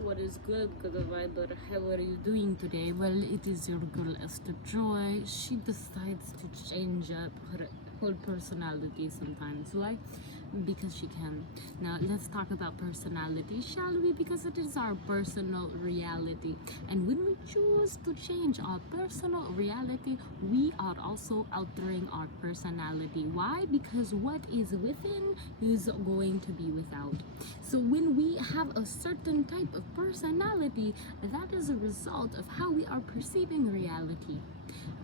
What is good, good vibe? How are you doing today? Well, it is your girl Esther Joy. She decides to change up her whole personality sometimes. Why? Because she can. Now, let's talk about personality, shall we? Because it is our personal reality. And when we choose to change our personal reality, we are also altering our personality. Why? Because what is within is going to be without. So when we have a certain type of personality, that is a result of how we are perceiving reality.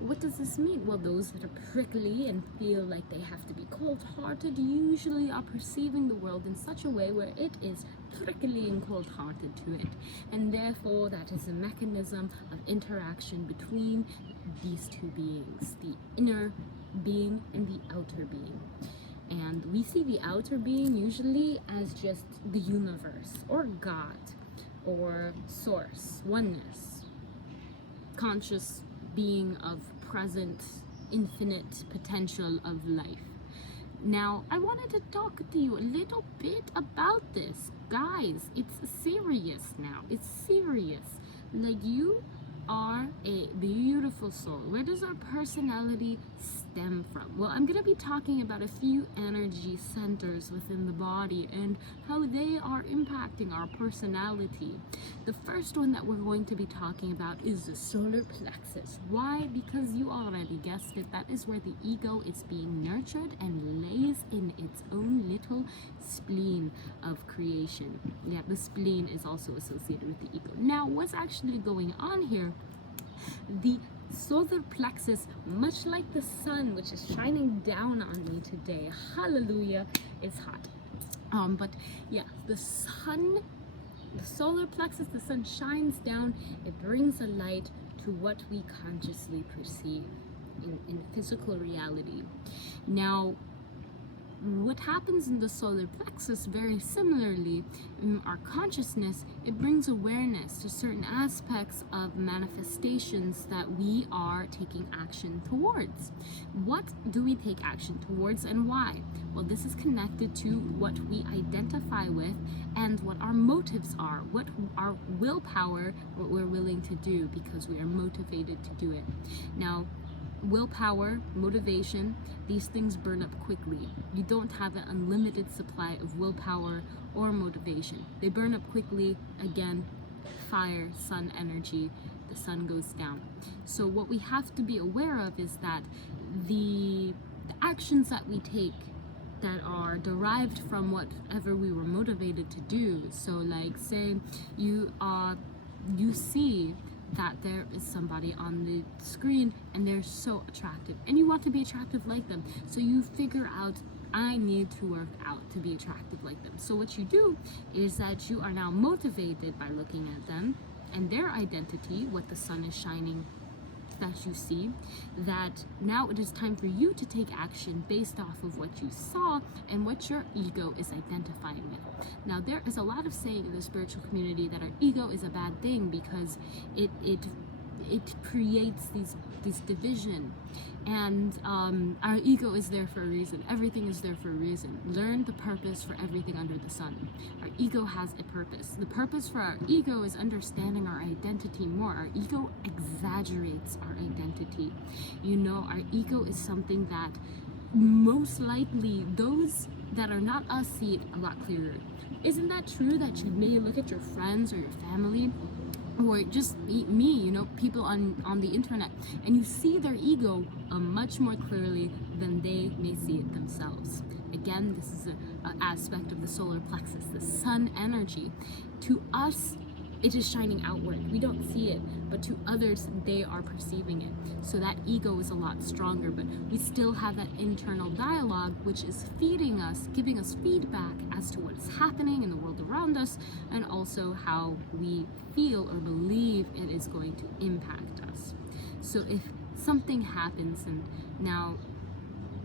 What does this mean? Well, those that are prickly and feel like they have to be cold-hearted usually are perceiving the world in such a way where it is prickly and cold-hearted to it. And therefore, that is a mechanism of interaction between these two beings, the inner being and the outer being. And we see the outer being usually as just the universe, or God, or source, oneness, conscious being of present infinite potential of life. Now, I wanted to talk to you a little bit about this. Guys, it's serious now. It's serious. Like, you are a beautiful soul. Where does our personality stem from? Well, I'm going to be talking about a few energy centers within the body and how they are impacting our personality. The first one that we're going to be talking about is the solar plexus. Why? Because you already guessed it. That is where the ego is being nurtured and lays in its own little spleen of creation. Yeah, the spleen is also associated with the ego. Now, what's actually going on here? The solar plexus, much like the sun, which is shining down on me today, hallelujah, it's hot. But yeah, the sun, the solar plexus, the sun shines down, it brings a light to what we consciously perceive in physical reality. Now, what happens in the solar plexus, very similarly, in our consciousness, it brings awareness to certain aspects of manifestations that we are taking action towards. What do we take action towards and why? Well, this is connected to what we identify with and what our motives are, what our willpower, what we're willing to do because we are motivated to do it. Now, willpower, motivation, these things burn up quickly. You don't have an unlimited supply of willpower or motivation. They burn up quickly. Again, fire, sun energy, the sun goes down. So what we have to be aware of is that the actions that we take that are derived from whatever we were motivated to do. So like, say you see that there is somebody on the screen and they're so attractive and you want to be attractive like them, so you figure out, I need to work out to be attractive like them. So what you do is that you are now motivated by looking at them and their identity, what the sun is shining that you see, that now it is time for you to take action based off of what you saw and what your ego is identifying with. Now, there is a lot of saying in the spiritual community that our ego is a bad thing because it creates these division, and our ego is there for a reason. Everything is there for a reason. Learn the purpose for everything under the sun. Our ego has a purpose. The purpose for our ego is understanding our identity more. Our ego exaggerates our identity. You know, our ego is something that most likely those that are not us see it a lot clearer. Isn't that true that you may look at your friends or your family or just me, you know, people on the internet, and you see their ego much more clearly than they may see it themselves. Again, this is an aspect of the solar plexus, the sun energy. To us, it is shining outward. We don't see it, but to others, they are perceiving it. So that ego is a lot stronger, but we still have that internal dialogue, which is feeding us, giving us feedback as to what is happening in the world around us, and also how we feel or believe it is going to impact us. So if something happens, and now,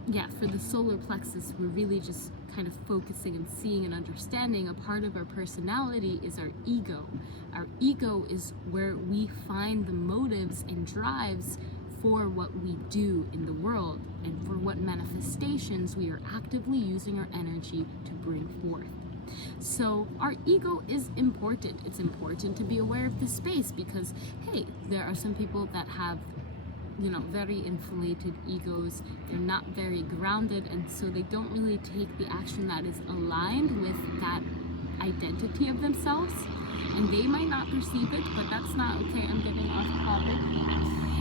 yeah, for the solar plexus, we're really just kind of focusing and seeing and understanding a part of our personality is our ego. Our ego is where we find the motives and drives for what we do in the world and for what manifestations we are actively using our energy to bring forth. So our ego is important. It's important to be aware of the space because, hey, there are some people that have, you know, very inflated egos. They're not very grounded, and so they don't really take the action that is aligned with that identity of themselves. And they might not perceive it, but that's not okay. I'm getting off topic.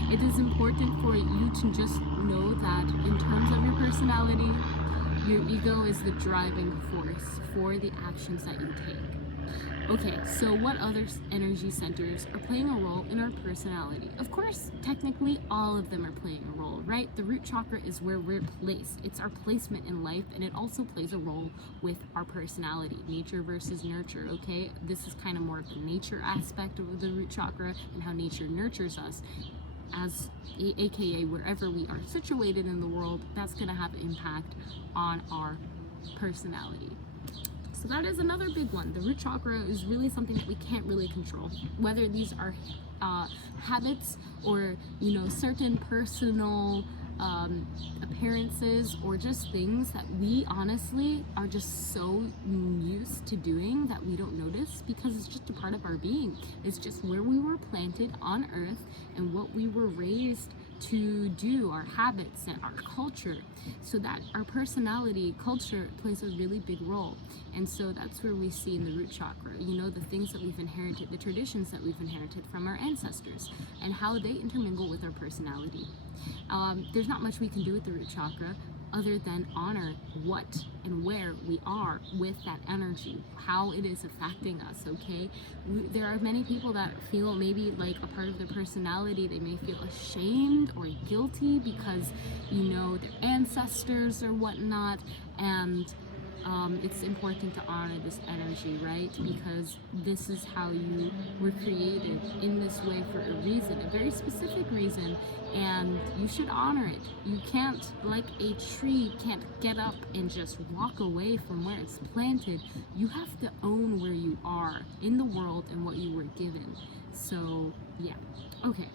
It is important for you to just know that in terms of your personality, your ego is the driving force for the actions that you take. Okay, so what other energy centers are playing a role in our personality? Of course, technically, all of them are playing a role, right? The root chakra is where we're placed. It's our placement in life, and it also plays a role with our personality, nature versus nurture, okay? This is kind of more of the nature aspect of the root chakra and how nature nurtures us. As aka wherever we are situated in the world, that's going to have an impact on our personality. So that is another big one. The root chakra is really something that we can't really control, whether these are habits or, you know, certain personal appearances or just things that we honestly are just so used to doing that we don't notice because it's just a part of our being. It's just where we were planted on earth and what we were raised to do, our habits and our culture, so that our personality, culture plays a really big role. And so that's where we see in the root chakra, you know, the things that we've inherited, the traditions that we've inherited from our ancestors and how they intermingle with our personality. There's not much we can do with the root chakra other than honor what and where we are with that energy, how it is affecting us, okay? There are many people that feel maybe like a part of their personality, they may feel ashamed or guilty because, you know, their ancestors or whatnot, and it's important to honor this energy, right? Because this is how you were created in this way for a reason, a very specific reason, and you should honor it. You can't, like a tree, can't get up and just walk away from where it's planted. You have to own where you are in the world and what you were given. So, yeah. Okay.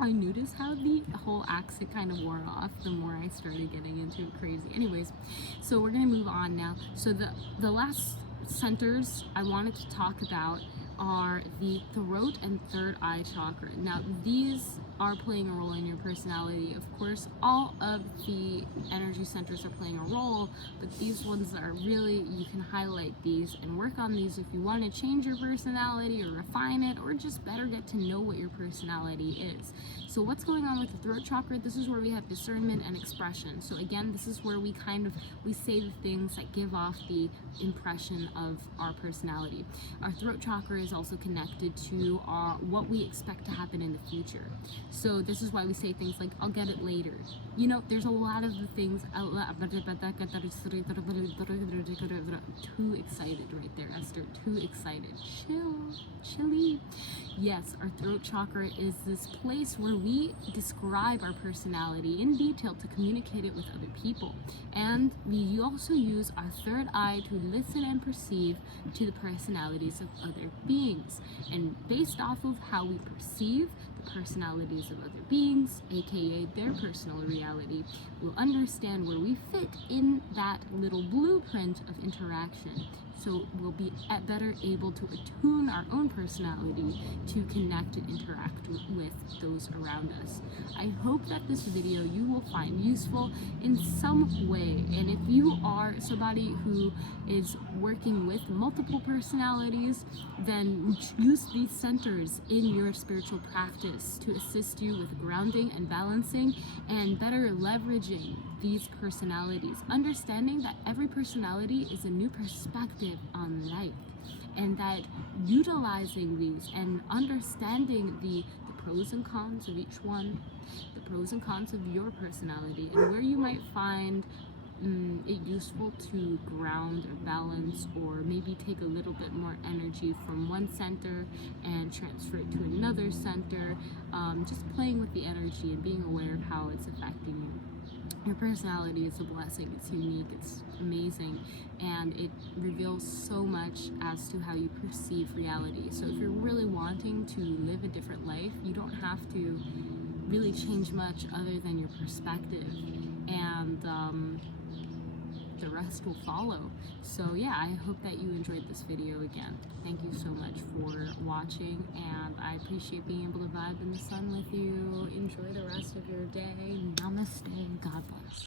I noticed how the whole accent kind of wore off the more I started getting into it crazy. Anyways, so we're gonna move on now. So the last centers I wanted to talk about are the throat and third eye chakra. Now these are playing a role in your personality. Of course, all of the energy centers are playing a role, but these ones are really, you can highlight these and work on these if you want to change your personality or refine it or just better get to know what your personality is. So what's going on with the throat chakra? This is where we have discernment and expression. So again, this is where we say the things that give off the impression of our personality. Our throat chakra is also connected to what we expect to happen in the future. So this is why we say things like, I'll get it later. You know, there's a lot of the things, too excited right there, Esther, too excited. Chilly. Yes, our throat chakra is this place where we describe our personality in detail to communicate it with other people. And we also use our third eye to listen and perceive to the personalities of other beings. And based off of how we perceive the personalities of other beings, aka their personal reality, we'll understand where we fit in that little blueprint of interaction. So we'll be better able to attune our own personality to connect and interact with those around us. I hope that this video you will find useful in some way. And if you are somebody who is working with multiple personalities, then use these centers in your spiritual practice to assist you with grounding and balancing and better leveraging these personalities, understanding that every personality is a new perspective on life, and that utilizing these and understanding the pros and cons of each one, the pros and cons of your personality, and where you might find it useful to ground or balance, or maybe take a little bit more energy from one center and transfer it to another center, just playing with the energy and being aware of how it's affecting you. Your personality is a blessing. It's unique, it's amazing, and it reveals so much as to how you perceive reality. So if you're really wanting to live a different life, you don't have to really change much other than your perspective. And the rest will follow. So yeah, I hope that you enjoyed this video again. Thank you so much for watching, and I appreciate being able to vibe in the sun with you. Enjoy the rest of your day. Namaste. God bless.